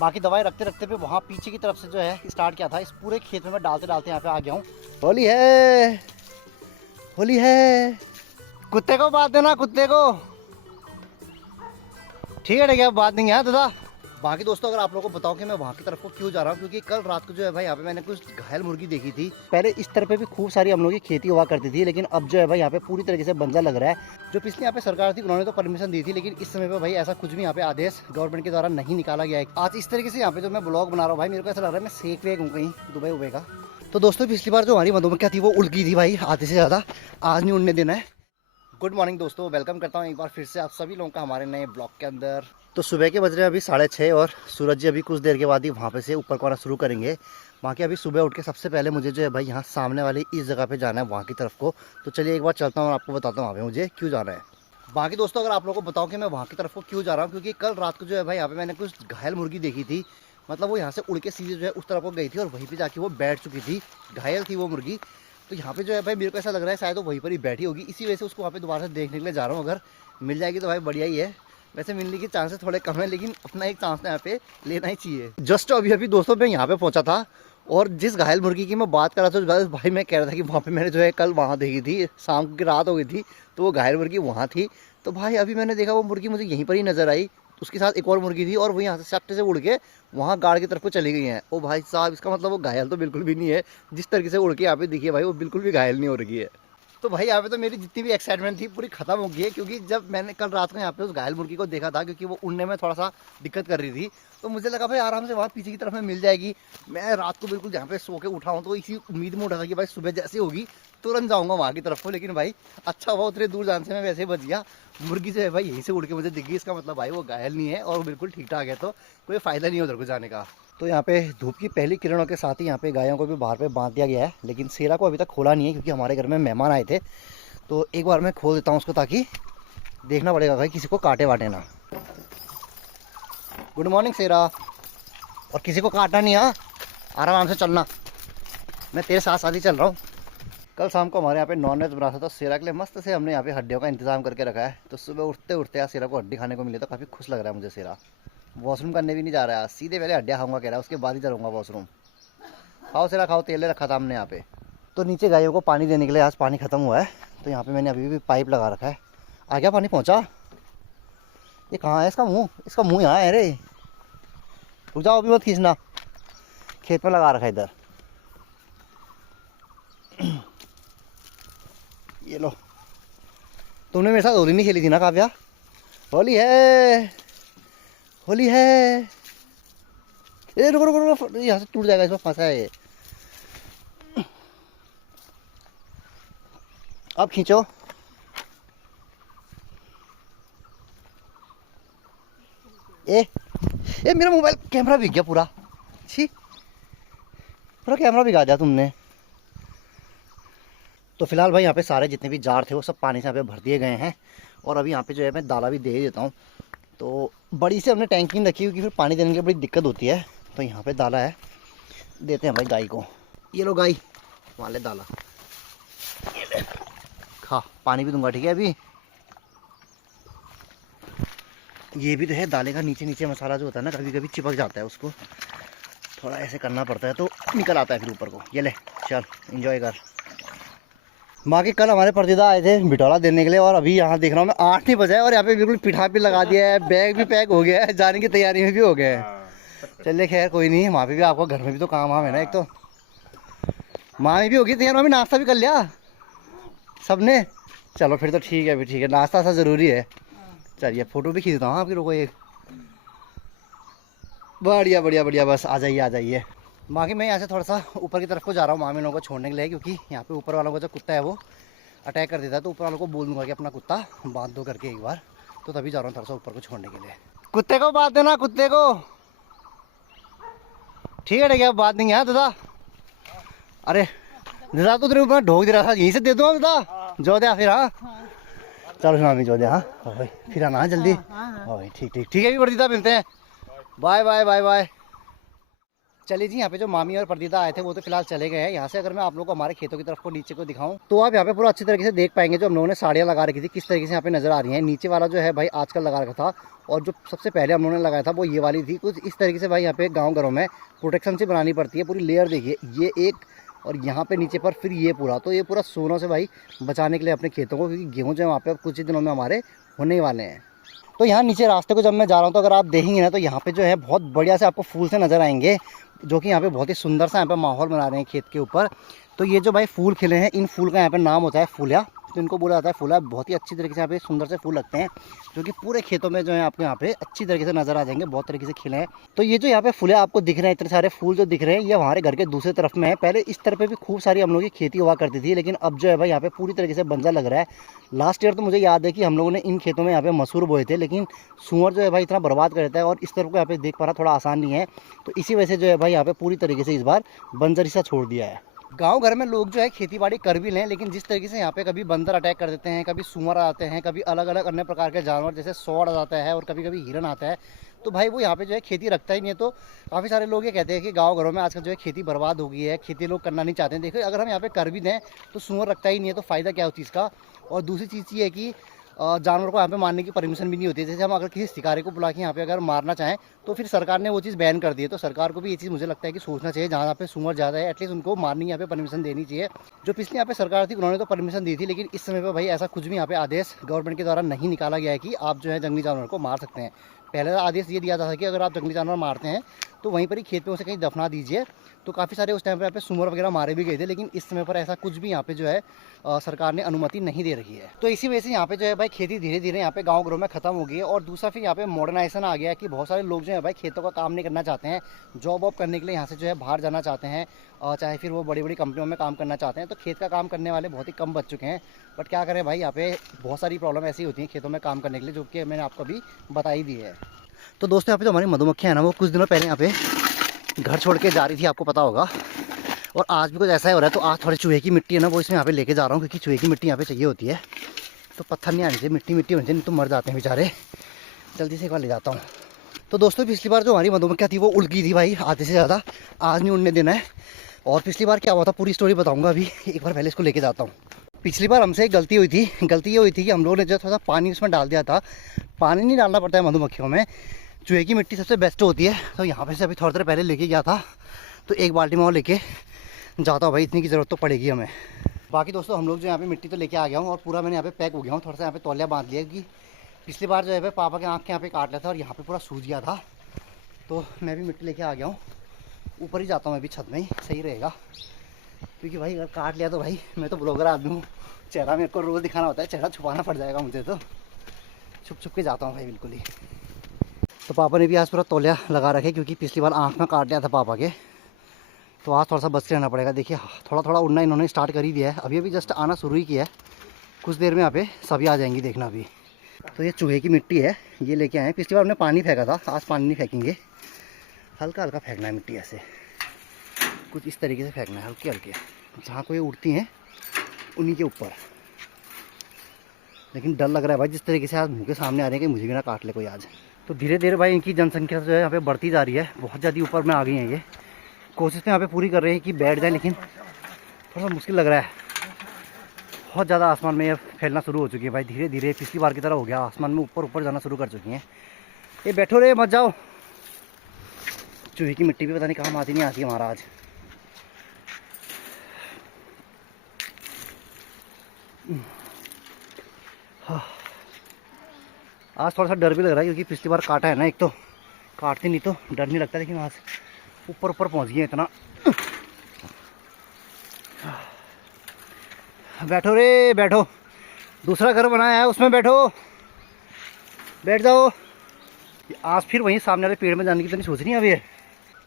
बाकी दवाई रखते रखते पे वहाँ पीछे की तरफ से जो है स्टार्ट किया था, इस पूरे खेत में मैं डालते डालते यहाँ पे आ गया हूँ। होली है, होली है। कुत्ते को बात देना, कुत्ते को। ठीक है क्या बात नहीं है दादा। बाकी दोस्तों अगर आप लोगों को बताओ कि मैं वहाँ की तरफ को क्यों जा रहा हूँ, क्योंकि कल रात को जो है भाई यहाँ पे मैंने कुछ घायल मुर्गी देखी थी। पहले इस तरफ पे भी खूब सारी हम लोगों की खेती हुआ करती थी, लेकिन अब जो है भाई यहाँ पे पूरी तरीके से बंजर लग रहा है। जो पिछली यहाँ पे सरकार थी उन्होंने तो परमिशन दी थी, लेकिन इस समय पे भाई ऐसा कुछ भी यहाँ पे आदेश गवर्नमेंट के द्वारा नहीं निकाला गया है। आज इस तरीके से यहाँ पे जो मैं ब्लॉग बना रहा हूँ भाई, मेरे को ऐसा लग रहा है मैं सेक वेक हूँ कहीं दुबई उबई का। तो दोस्तों पिछली बार जो हमारी मधुमक्खियाँ थी वो उड़ गई थी भाई आधे से ज़्यादा, आज नहीं उड़ने देना है। गुड मॉर्निंग दोस्तों, वेलकम करता हूँ एक बार फिर से आप सभी लोगों का हमारे नए ब्लॉग के अंदर। तो सुबह के बज रहे हैं अभी 6:30 और सूरज जी अभी कुछ देर के बाद ही वहाँ पे से ऊपर को आना शुरू करेंगे। बाकी अभी सुबह उठ के सबसे पहले मुझे जो है भाई यहाँ सामने वाली इस जगह पे जाना है, वहाँ की तरफ को। तो चलिए एक बार चलता हूँ और आपको बताता हूँ वहाँ पे मुझे क्यों जाना है। बाकी दोस्तों अगर आप लोगों को बताऊँ कि मैं वहाँ की तरफ को क्यों जा रहा हूँ, क्योंकि कल रात को जो है भाई यहाँ पे मैंने कुछ घायल मुर्गी देखी थी। मतलब वो यहाँ से उड़ के सीधे जो है उस तरफ को गई थी और वहीं पर जाके वो बैठ चुकी थी, घायल थी वो मुर्गी। तो यहाँ पे जो है भाई मेरे को ऐसा लग रहा है शायद वो वहीं पर ही बैठी होगी, इसी वजह से उसको वहाँ पे दोबारा से देखने के लिए जा रहा हूँ। अगर मिल जाएगी तो भाई बढ़िया ही है, वैसे मिलने के चांसेस थोड़े कम है, लेकिन अपना एक चांस यहाँ पे लेना ही चाहिए। जस्ट अभी अभी दोस्तों मैं यहाँ पे पहुँचा था और जिस घायल मुर्गी की मैं बात कर रहा था भाई, मैं कह रहा था कि वहाँ पे मैंने जो है कल वहाँ देखी थी, शाम की रात हो गई थी तो वो घायल मुर्गी वहाँ थी। तो भाई अभी मैंने देखा वो मुर्गी मुझे यहीं पर ही नजर आई, उसके साथ एक और मुर्गी थी और वो यहाँ से सट्टे से उड़ के वहाँ गाड़ की तरफ को चली गई हैं। ओ भाई साहब, इसका मतलब वो घायल तो बिल्कुल भी नहीं है, जिस तरीके से उड़ के यहाँ पे दिखी है भाई वो बिल्कुल भी घायल नहीं हो रही है। तो भाई यहाँ पे तो मेरी जितनी भी एक्साइटमेंट थी पूरी खत्म हो गई है, क्योंकि जब मैंने कल रात को यहाँ पे उस घायल मुर्गी को देखा था, क्योंकि वो उड़ने में थोड़ा सा दिक्कत कर रही थी, तो मुझे लगा भाई आराम से वहाँ पीछे की तरफ में मिल जाएगी। मैं रात को बिल्कुल यहाँ पे सो के उठा हूँ तो इसी उम्मीद में उठा था कि भाई सुबह जैसे होगी तुरंत जाऊँगा वहाँ की तरफ को। लेकिन भाई अच्छा हुआ उतने दूर जाने से मैं वैसे ही बच गया। मुर्गी जो है भाई यहीं से उड़ के मुझे दिख गई, इसका मतलब भाई वो घायल नहीं है और बिल्कुल ठीक ठाक है, तो कोई फ़ायदा नहीं है उधर को जाने का। तो यहाँ पे धूप की पहली किरणों के साथ ही यहाँ पे गायों को भी बाहर पे बांध दिया गया है, लेकिन सेरा को अभी तक खोला नहीं है क्योंकि हमारे घर में मेहमान आए थे। तो एक बार मैं खोल देता हूँ उसको, ताकि देखना पड़ेगा भाई किसी को काटे वाटे ना। गुड मॉर्निंग सेरा, और किसी को काटना नहीं, हाँ आराम से चलना, मैं तेरे साथ साथ ही चल रहा हूँ। कल शाम को हमारे यहाँ पे नॉनवेज बना था, तो सेरा के लिए मस्त से हमने यहाँ पे हड्डियों का इंतजाम करके रखा है। तो सुबह उठते उठते यार सेरा को हड्डी खाने को मिले तो काफ़ी खुश लग रहा है मुझे। सेरा वॉशरूम करने भी नहीं जा रहा है, सीधे पहले हड्डियाँ खाऊंगा कह रहा है, उसके बाद ही चलूँगा वॉशरूम। खाओ सेरा खाओ, तेल रखा था हमने यहाँ पे। तो नीचे गायों को पानी देने के लिए आज पानी ख़त्म हुआ है, तो यहाँ पे मैंने अभी भी पाइप लगा रखा है। आ गया पानी, पहुँचा। ये कहाँ है इसका मुंह? इसका मुंह यहाँ है रे, रुक जाओ अभी मत खींचना, खेत में लगा रखा है इधर। ये लो, तुमने मेरे साथ होली नहीं खेली थी ना काव्या? होली है, होली है। ए रुको रुको रुको, यहाँ से टूट जाएगा, इसमें फंसा है ये। अब खींचो। ए मेरा मोबाइल कैमरा भीग गया पूरा, छी पूरा कैमरा भिगा दिया तुमने। तो फिलहाल भाई यहाँ पे सारे जितने भी जार थे वो सब पानी से यहाँ पे भर दिए गए हैं, और अभी यहाँ पे जो है मैं दाला भी दे देता हूँ। तो बड़ी से हमने टैंकी नहीं रखी क्योंकि फिर पानी देने की बड़ी दिक्कत होती है। तो यहाँ पे दाला है, देते हैं भाई गाय को। ये लो गाय, वहाँ ले दाला, ये ले खा। पानी भी दूंगा ठीक है अभी। ये भी तो है दाले का नीचे नीचे मसाला जो होता है ना, कभी कभी चिपक जाता है, उसको थोड़ा ऐसे करना पड़ता है तो निकल आता है फिर ऊपर को। ये ले चल एंजॉय कर। बाकी कल हमारे परदीदा आए थे बिटौला देने के लिए, और अभी यहाँ देख रहा हूँ मैं 8 नहीं बजा है और यहाँ पे बिल्कुल पिठा भी लगा दिया है, बैग भी पैक हो गया है, जाने की तैयारी में भी हो गया है। चलिए खैर कोई नहीं, वहाँ पे भी आपको घर में भी तो काम वाम है ना। एक तो माँ भी होगी तैयार, मम्मी नाश्ता भी कर लिया सबने? चलो फिर तो ठीक है, फिर ठीक है, नाश्ता सा ज़रूरी है। चलिए फ़ोटो भी खींचता हूँ आपकी, रुको एक। बढ़िया बढ़िया बढ़िया, बस आ जाइए आ जाइए। बाकी मैं यहाँ से थोड़ा सा ऊपर की तरफ को जा रहा हूँ मामी लोगों को छोड़ने के लिए, क्योंकि यहाँ पे ऊपर वालों का जो कुत्ता है वो अटैक कर देता है। तो ऊपर वालों को बोल दूँगा कि अपना कुत्ता बांध दो करके एक बार, तो तभी जा रहा हूँ थोड़ा सा ऊपर को छोड़ने के लिए। कुत्ते को बांध देना, कुत्ते को। ठीक है क्या बात नहीं है दादा? अरे दादा तो तेरे ऊपर ढोक दे रहा था, यहीं से दे दो दादा, जो दे फिर। हाँ चलो मामी जो दे। हाँ भाई फिर आना जल्दी। हाँ भाई ठीक ठीक ठीक है, भी वर्दी मिलते हैं, बाय बाय बाय बाय। चलिए जी, यहाँ पे जो मामी और प्रदीदा आए थे वो तो फिलहाल चले गए हैं। यहाँ से अगर मैं आप लोगों को हमारे खेतों की तरफ को नीचे को दिखाऊं तो आप यहाँ पे पूरा अच्छी तरीके से देख पाएंगे। जो हम लोगों ने साड़ियाँ लगा रखी थी किस तरीके से यहाँ पे नजर आ रही है। नीचे वाला जो है भाई आजकल लगा रखा था, और जो सबसे पहले हम लोगों ने लगाया था वो ये वाली थी। कुछ इस तरीके से भाई यहाँ पे गाँव घरों में प्रोटेक्शन से बनानी पड़ती है। पूरी लेयर देखिए, ये एक और यहाँ पे नीचे पर फिर ये पूरा, तो ये पूरा सोनों से भाई बचाने के लिए अपने खेतों को, क्योंकि गेहूँ जो है वहाँ पे कुछ ही दिनों में हमारे होने वाले हैं। तो यहाँ नीचे रास्ते को जब मैं जा रहा हूँ तो अगर आप देखेंगे ना तो यहाँ पे जो है बहुत बढ़िया से आपको फूल से नज़र आएंगे, जो कि यहाँ पे बहुत ही सुंदर सा यहाँ पे माहौल बना रहे हैं खेत के ऊपर। तो ये जो भाई फूल खिले हैं, इन फूल का यहाँ पे नाम होता है फूलिया। तो इनको बोला जाता है फूला। बहुत ही अच्छी तरीके से यहाँ पे सुंदर से फूल लगते हैं, जो कि पूरे खेतों में जो है आपको यहाँ पे अच्छी तरीके से नजर आ जाएंगे, बहुत तरीके से खिले हैं। तो ये जो यहाँ पे फूले आपको दिख रहे हैं, इतने सारे फूल जो दिख रहे हैं, ये हमारे घर के दूसरे तरफ में है। पहले इस तरफ पे भी खूब सारी हम लोगों की खेती हुआ करती थी, लेकिन अब जो है भाई यहाँ पे पूरी तरीके से बंजर लग रहा है। लास्ट ईयर तो मुझे याद है कि हम लोगों ने इन खेतों में यहाँ पे मसूर बोए थे, लेकिन सूअर जो है भाई इतना बर्बाद कर देता है, और इस तरफ को यहाँ पे देख पा रहा थोड़ा आसान नहीं है। तो इसी वजह से जो है भाई यहाँ पे पूरी तरीके से इस बार बंजर सा छोड़ दिया है। गांव घर में लोग जो है खेती बाड़ी कर भी लें, लेकिन जिस तरीके से यहाँ पे कभी बंदर अटैक कर देते हैं, कभी सूअर आते हैं, कभी अलग अलग अन्य प्रकार के जानवर जैसे सौड़ आ जाता है, और कभी कभी हिरन आता है, तो भाई वो यहाँ पे जो है खेती रखता ही नहीं है। तो काफ़ी सारे लोग ये कहते हैं कि गांव घरों में आजकल जो है खेती बर्बाद हो गई है, खेती लोग करना नहीं चाहते हैं। देखो अगर हम यहाँ पे कर भी दें तो सूअर रखता ही नहीं है, तो फ़ायदा क्या है उस चीज़ का। और दूसरी चीज़ ये है कि जानवर को यहाँ पे मारने की परमिशन भी नहीं होती है। जैसे हम अगर किसी शिकारी को बुला के यहाँ पे अगर मारना चाहें तो फिर सरकार ने वो चीज़ बैन कर दी है। तो सरकार को भी ये चीज़ मुझे लगता है कि सोचना चाहिए, जहाँ पे सूअर ज़्यादा है एटलीस्ट उनको मारने की यहाँ पे परमिशन देनी चाहिए। जो पिछली यहाँ पे सरकार थी उन्होंने तो परमिशन दी थी, लेकिन इस समय पर भाई ऐसा कुछ भी यहाँ पे आदेश गवर्नमेंट के द्वारा नहीं निकाला गया है कि आप जो है जंगली जानवर को मार सकते हैं। पहले आदेश ये दिया था कि अगर आप जंगली जानवर मारते हैं तो वहीं पर ही खेत में उसे कहीं दफना दीजिए। तो काफ़ी सारे उस टाइम पर यहाँ पे सूअर वगैरह मारे भी गए थे, लेकिन इस समय पर ऐसा कुछ भी यहाँ पे जो है सरकार ने अनुमति नहीं दे रखी है। तो इसी वजह से यहाँ पे जो है भाई खेती धीरे धीरे यहाँ पे गाँव घरों में खत्म हो गई है। और दूसरा फिर यहाँ पे मॉडर्नाइजेशन आ गया है कि बहुत सारे लोग जो है भाई खेतों का काम नहीं करना चाहते हैं, जॉब वॉब करने के लिए यहाँ से जो है बाहर जाना चाहते हैं, चाहे फिर वो बड़ी बड़ी कंपनियों में काम करना चाहते हैं। तो खेत का काम करने वाले बहुत ही कम बच चुके हैं। बट क्या करें भाई, यहाँ पे बहुत सारी प्रॉब्लम ऐसी होती है खेतों में काम करने के लिए, जो कि मैंने आपको अभी बता ही दी है। तो दोस्तों यहाँ पे जो हमारी मधुमक्खियाँ है ना, वो कुछ दिनों पहले यहाँ पे घर छोड़ के जा रही थी, आपको पता होगा। और आज भी कुछ ऐसा ही हो रहा है। तो आज थोड़ी चूहे की मिट्टी है ना, वो इसमें यहाँ पे लेके जा रहा हूँ, क्योंकि चूहे की मिट्टी यहाँ पे चाहिए होती है। तो पत्थर नहीं आने चाहिए, मिट्टी मिट्टी होनी चाहिए, नहीं तो मर जाते हैं बेचारे। जल्दी से एक बार ले जाता हूँ। तो दोस्तों पिछली बार जो हमारी मधुमक्खियाँ थी वो उड़ गई थी भाई आधे से ज़्यादा। आज नहीं उड़ने देना है। और पिछली बार क्या हुआ था पूरी स्टोरी बताऊँगा अभी, एक बार पहले इसको लेके जाता हूँ। पिछली बार हमसे एक गलती हुई थी। गलती ये हुई थी कि हम लोगों ने जो थोड़ा सा पानी उसमें डाल दिया था। पानी नहीं डालना पड़ता है मधुमक्खियों में, चूहे की मिट्टी सबसे बेस्ट होती है। तो यहाँ पे से अभी थोड़ी देर पहले लेके गया था, तो एक बाल्टी में और लेके जाता हूँ भाई, इतनी की ज़रूरत तो पड़ेगी हमें। बाकी दोस्तों हम लोग जो यहाँ पे मिट्टी तो लेके आ गया हूँ, और पूरा मैंने यहाँ पे पैक हो गया हूँ। थोड़ा सा यहाँ पे तौलिया बांध लिया, कि पिछली बार जो है पापा के आँख के यहाँ पे काट लिया था और यहाँ पे पूरा सूज गया था। तो मैं भी मिट्टी लेके आ गया हूँ, ऊपर ही जाता हूँ मैं भी, छत में ही सही रहेगा। क्योंकि भाई अगर काट लिया तो भाई मैं तो ब्लॉगर आदमी हूँ, चेहरा मेरे को रोज़ दिखाना होता है, चेहरा छुपाना पड़ जाएगा मुझे। तो छुप छुप के जाता हूँ भाई बिल्कुल ही। तो पापा ने भी आज पूरा तौलिया लगा रखे, क्योंकि पिछली बार आँख में काट लिया था पापा के। तो आज थोड़ा सा बच के रहना पड़ेगा। देखिए थोड़ा थोड़ा उड़ना इन्होंने स्टार्ट कर ही दिया है, अभी अभी जस्ट आना शुरू ही किया है। कुछ देर में यहाँ पे सभी आ जाएंगी, देखना अभी। तो ये चूहे की मिट्टी है, ये लेके आए हैं। पिछली बार हमने पानी फेंका था, आज पानी नहीं फेंकेंगे, हल्का हल्का फेंकना है मिट्टी, ऐसे कुछ इस तरीके से फेंकना है, हल्के हल्के, जहाँ कोई उड़ती हैं उन्हीं के ऊपर। लेकिन डर लग रहा है भाई, जिस तरीके से आज मुँह के सामने आ रहे हैं कि मुझे भी ना काट ले कोई आज। तो धीरे धीरे भाई इनकी जनसंख्या जो है यहाँ पे बढ़ती जा रही है, बहुत ज़्यादा ऊपर में आ गई हैं ये। कोशिश तो यहाँ पे पूरी कर रहे हैं कि बैठ जाए, लेकिन थोड़ा सा मुश्किल लग रहा है। बहुत ज़्यादा आसमान में ये फैलना शुरू हो चुकी है भाई, धीरे धीरे पिछली बार की तरह हो गया, आसमान में ऊपर ऊपर जाना शुरू कर चुकी हैं। ये बैठो रे, मत जाओ। चूहे की मिट्टी भी पता नहीं कहाँ आती नहीं आती हमारा आज। आज थोड़ा सा डर भी लग रहा है, क्योंकि पिछली बार काटा है ना, एक तो काटते नहीं तो डर नहीं लगता, लेकिन आज ऊपर ऊपर पहुंच गए इतना। बैठो रे बैठो, दूसरा घर बनाया है उसमें बैठो, बैठ जाओ। आज फिर वहीं सामने वाले पेड़ में जाने की तो नहीं सोच रही है अभी।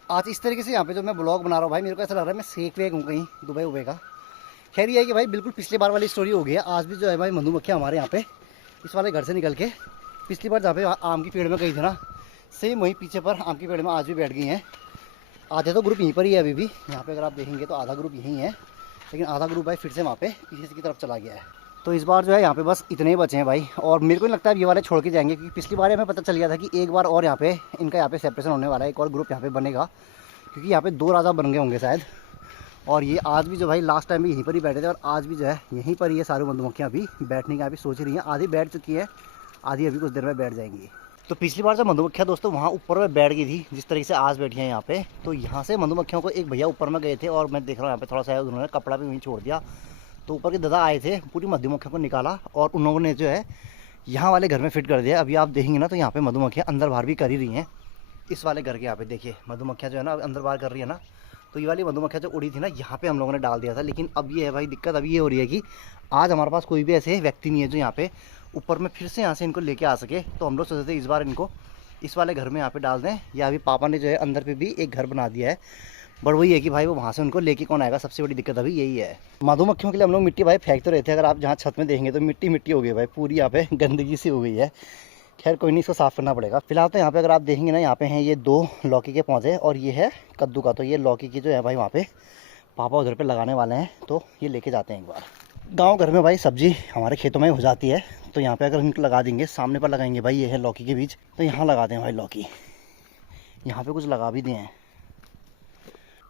आज इस तरीके से यहाँ पे जो मैं ब्लॉग बना रहा हूँ भाई, मेरे को ऐसा लग रहा है मैं सेक वेक हूँ कहीं दुबई उबई का। खैर ये है कि भाई बिल्कुल पिछली बार वाली स्टोरी हो गई है। आज भी जो है भाई मधुमक्खियाँ हमारे यहाँ पे इस वाले घर से निकल के पिछली बार जहाँ पे आम की पेड़ में गई थी ना, सेम वहीं पीछे पर आम की पेड़ में आज भी बैठ गई हैं। आधे तो ग्रुप यहीं पर ही है अभी भी, यहाँ पे अगर आप देखेंगे तो आधा ग्रुप यहीं है, लेकिन आधा ग्रुप भाई फिर से वहाँ पे पीछे की तरफ चला गया है। तो इस बार जो है यहाँ पे बस इतने ही बचे हैं भाई, और मेरे को नहीं लगता है ये वाले छोड़ के जाएंगे, क्योंकि पिछली बार हमें पता चल गया था कि एक बार और यहाँ पे इनका यहाँ पे सेपरेशन होने वाला है, एक और ग्रुप यहाँ पे बनेगा। क्योंकि यहाँ पे 2 राजा बन गए होंगे शायद। और ये आज भी जो भाई लास्ट टाइम भी यहीं पर ही बैठे थे और आज भी जो है यहीं पर ये सारी मधुमक्खियाँ अभी बैठने का अभी सोच रही हैं। आधी बैठ चुकी है, आधी अभी कुछ देर में बैठ जाएंगी। तो पिछली बार जब मधुमक्खियाँ दोस्तों वहाँ ऊपर में बैठ गई थी जिस तरीके से आज बैठी हैं यहाँ पे, तो यहाँ से मधुमक्खियों को एक भैया ऊपर में गए थे और मैं देख रहा हूँ यहाँ पे थोड़ा सा उन्होंने कपड़ा भी वहीं छोड़ दिया। तो ऊपर के दादा आए थे, पूरी मधुमक्खियों को निकाला और उन्होंने जो है यहाँ वाले घर में फिट कर दिया। अभी आप देखेंगे ना तो यहाँ पे मधुमक्खियाँ अंदर बाहर भी कर ही रही हैं। इस वाले घर के यहाँ पे देखिए मधुमक्खियाँ जो है ना अंदर बाहर कर रही है ना। तो ये वाली मधुमक्खियाँ जो उड़ी थी ना यहाँ पे हम लोगों ने डाल दिया था। लेकिन अब ये है भाई दिक्कत अभी ये हो रही है कि आज हमारे पास कोई भी ऐसे व्यक्ति नहीं है जो यहाँ पे ऊपर में फिर से यहाँ से इनको लेके आ सके। तो हम लोग सोचते थे इस बार इनको इस वाले घर में यहाँ पे डाल दें, या अभी पापा ने जो है अंदर पे भी एक घर बना दिया है। बट वही है कि भाई वो वहाँ से उनको लेके कौन आएगा, सबसे बड़ी दिक्कत अभी यही है। मधुमक्खियों के लिए हम लोग मिट्टी भाई फेंक तो रहे थे, अगर आप जहाँ छत में देखेंगे तो मिट्टी मिट्टी हो गई भाई, पूरी यहाँ पे गंदगी सी हो गई है। खैर कोई नहीं, इसको साफ़ करना पड़ेगा। फिलहाल तो यहाँ पे अगर आप देखेंगे ना यहाँ पे हैं ये 2 लौकी के पौधे और ये है कद्दू का। तो ये लौकी की जो है भाई वहाँ पे पापा उधर पे लगाने वाले हैं, तो ये लेके जाते हैं एक बार। गांव घर में भाई सब्जी हमारे खेतों में हो जाती है, तो यहाँ पे अगर इनको लगा देंगे, सामने पर लगाएंगे भाई ये है लौकी के बीज, तो यहाँ लगा दें भाई लौकी। यहाँ पे कुछ लगा भी दिए हैं।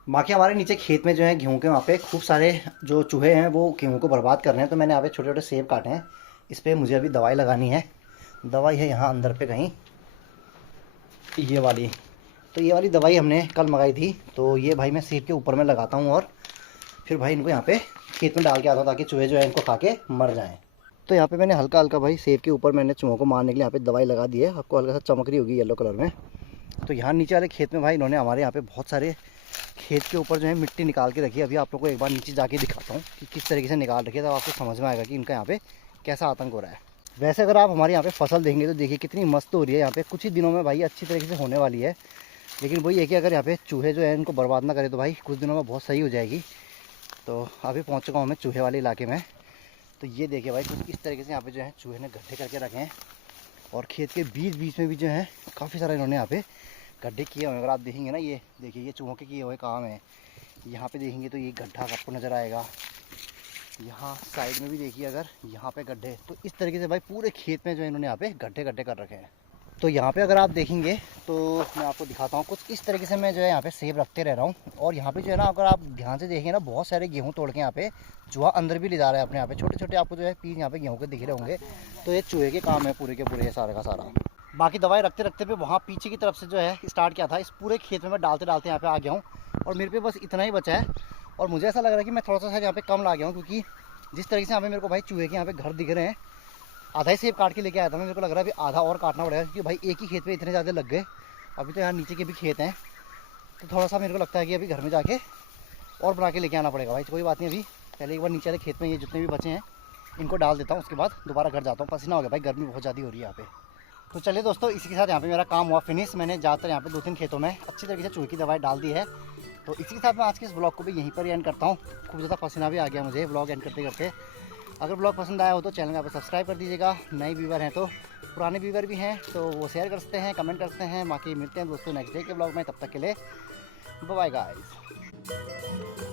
बाकी हमारे नीचे खेत में जो है गेहूँ के वहाँ पे खूब सारे जो चूहे हैं वो गेहूँ को बर्बाद कर रहे हैं। तो मैंने यहाँ पे छोटे छोटे सेब काटे हैं, इस पर मुझे अभी दवाई लगानी है। दवाई है यहाँ अंदर पे कहीं, ये वाली। तो ये वाली दवाई हमने कल मंगाई थी। तो ये भाई मैं सेब के ऊपर में लगाता हूँ और फिर भाई इनको यहाँ पे खेत में डाल के आता हूँ ताकि चूहे जो है इनको खा के मर जाएँ। तो यहाँ पे मैंने हल्का हल्का भाई सेब के ऊपर मैंने चूहों को मारने के लिए यहाँ पे दवाई लगा दी है। आपको हल्का सा चमक रही होगी येलो कलर में। तो यहाँ नीचे वाले खेत में भाई इन्होंने हमारे यहाँ पे बहुत सारे खेत के ऊपर जो है मिट्टी निकाल के रखी है। अभी आप लोगों को एक बार नीचे जाके दिखाता हूँ कि किस तरीके से निकाल रखी है, तब आपको समझ में आएगा कि इनका यहाँ पे कैसा आतंक हो रहा है। वैसे अगर आप हमारे यहाँ पे फसल देखेंगे तो देखिए कितनी मस्त हो रही है। यहाँ पे कुछ ही दिनों में भाई अच्छी तरीके से होने वाली है। लेकिन वही है कि अगर यहाँ पे चूहे जो है इनको बर्बाद ना करें तो भाई कुछ दिनों में बहुत सही हो जाएगी। तो अभी पहुँच चुका हूँ मैं चूहे वाले इलाके में। तो ये देखिए भाई कुछ इस तरीके से यहाँ पे जो है चूहे ने गड्ढे करके रखे हैं और खेत के बीच बीच में भी जो है काफ़ी सारे इन्होंने यहाँ पे गड्ढे किए हुए हैं। अगर आप देखेंगे ना ये देखिए ये चूहों के किए हुए काम है। यहाँ पे देखेंगे तो ये गड्ढा आपको नज़र आएगा, यहाँ साइड में भी देखिए अगर यहाँ पे गड्ढे। तो इस तरीके से भाई पूरे खेत में जो है इन्होंने यहाँ पे गड्ढे गड्ढे कर रखे हैं। तो यहाँ पे अगर आप देखेंगे तो मैं आपको दिखाता हूँ कुछ इस तरीके से मैं जो है यहाँ पे सेब रखते रह रहा हूँ। और यहाँ पे जो है ना अगर आप ध्यान से देखेंगे ना बहुत सारे गेहूँ तोड़ के यहाँ पे चूहा अंदर भी ले जा रहा है अपने। यहाँ पे छोटे छोटे आपको जो है पीस यहाँ पे गेहूँ के दिख रहे होंगे। तो ये चूहे के काम है पूरे के पूरे सारे का सारा। बाकी दवाई रखते रखते पे वहाँ पीछे की तरफ से जो है स्टार्ट किया था, इस पूरे खेत में मैं डालते डालते यहाँ पे आ गया हूँ और मेरे पे बस इतना ही बचा है। और मुझे ऐसा लग रहा है कि मैं थोड़ा सा शायद यहाँ पे कम ला गया हूँ, क्योंकि जिस तरीके से यहाँ पे मेरे को भाई चूहे के यहाँ पे घर दिख रहे हैं। आधा ही सेब काट के लेके आया था मैं, मेरे को लग रहा है अभी आधा और काटना पड़ेगा, क्योंकि भाई एक ही खेत पे इतने ज़्यादा लग गए। अभी तो यहाँ नीचे के भी खेत हैं, तो थोड़ा सा मेरे को लगता है कि अभी घर में जाके और बना के लेके आना पड़ेगा भाई। कोई बात नहीं, अभी पहले एक बार नीचे वाले खेत में ये जितने भी बचे हैं इनको डाल देता हूँ, उसके बाद दोबारा घर जाता हूँ। पसीना हो गया भाई, गर्मी बहुत ज़्यादा हो रही है यहाँ पे। तो चलिए दोस्तों, इसी के साथ यहाँ पे मेरा काम हुआ फिनिश। मैंने ज़्यादातर यहाँ पे 2-3 खेतों में अच्छी तरीके से चूहे की दवाई डाल दी है। तो इसी के साथ मैं आज के इस ब्लॉग को भी यहीं पर एंड करता हूँ। खूब ज़्यादा पसीना भी आ गया मुझे ब्लॉग एंड करते करते। अगर ब्लॉग पसंद आया हो तो चैनल में आप सब्सक्राइब कर दीजिएगा। नए व्यूवर हैं तो पुराने व्यूवर भी हैं तो वो शेयर कर सकते हैं, कमेंट करते हैं। बाकी मिलते हैं दोस्तों नेक्स्ट डे के ब्लॉग में, तब तक के लिए बाय बाय गाइस।